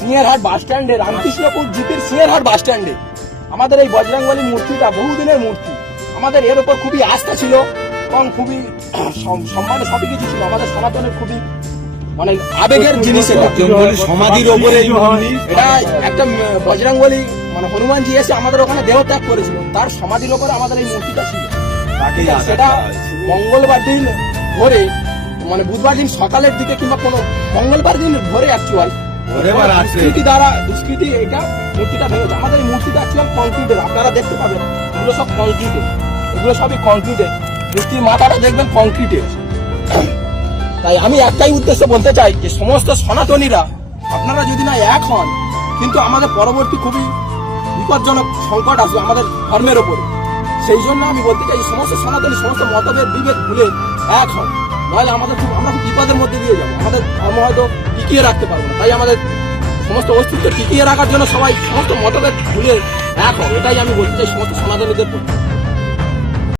সিংহেরহাট বাস স্ট্যান্ডে রামকৃষ্ণপুর জিপির সিংহেরহাট বাস স্ট্যান্ডে। আমাদের এই বজরংবলী মূর্তিটা বহুদিনের মূর্তি। আমাদের এর উপর খুবই আস্থা ছিল এবং খুবই সম- সম্মান সবই কিছু ছিল। আমাদের সনাতনের খুবই মানে আবেগের জিনিস এটা। সমাধির ওপরে এটা একটা বজরংবলী মানে হনুমানজি এসে আমাদের ওখানে দেহত্যাগ করেছিল। তার সমাধির ওপরে আমাদের এই মূর্তিটা ছিল। সেটা মঙ্গলবার দিন ভোরে মানে বুধবার দিন সকালের দিকে কিংবা কোনো মঙ্গলবার দিন ভোরে অ্যাকচুয়াল। তাই আমি একটাই উদ্দেশ্য বলতে চাই যে সমস্ত সনাতনীরা, আপনারা যদি না এক হন, কিন্তু আমাদের পরবর্তী খুবই বিপজ্জনক সংকট আসবে আমাদের ধর্মের ওপরে। সেই জন্য আমি বলতে চাই সমস্ত সনাতনী, সমস্ত মতভেদ, বিভেদ ভুলে এক হন। নাহলে আমাদের খুব আমরা বিপদের মধ্যে দিয়ে যাব। আমাদের ধর্ম হয়তো টিকিয়ে রাখতে পারব না। তাই আমাদের সমস্ত অস্তিত্ব টিকিয়ে রাখার জন্য সবাই সমস্ত মতভেদ ভুলে এক হোক এটাই আমি বলতে চাই সমস্ত সনাতনীদের প্রতি।